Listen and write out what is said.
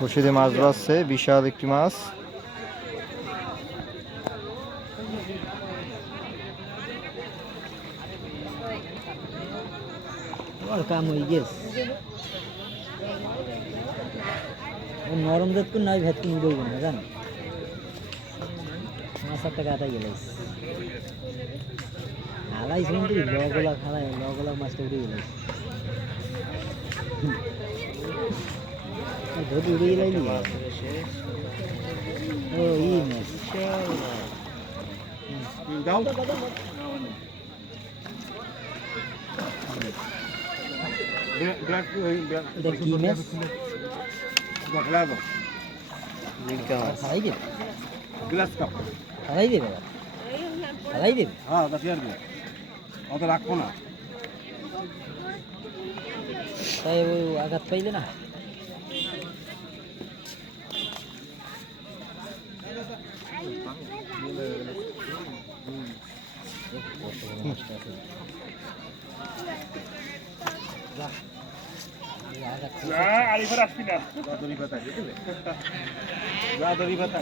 বসিতে মাছ বাজছে, বিশাল একটি মাছ। কাম হয়ে গেছে নরম জাত কোন নাই ভেদ কিনে বলবো না জান মাছ টাকা আটাই গেলাইস হালাইছ কিন্তু লগলা খালাই লগলা মাছটা উঠে গেলাইস ধরে উড়ে গেলাইলি ও ই মাছ দাও এটা কি মাছ হারাই দেবে গ্লাস কাপ হারাই দেবে হারাই দেবে হ্যাঁ তা শেয়ার দিন অত রাখবো না তাই ওই আঘাত পাইলে না আলিফার আসবি না দড়ি পাতা দড়ি পাতা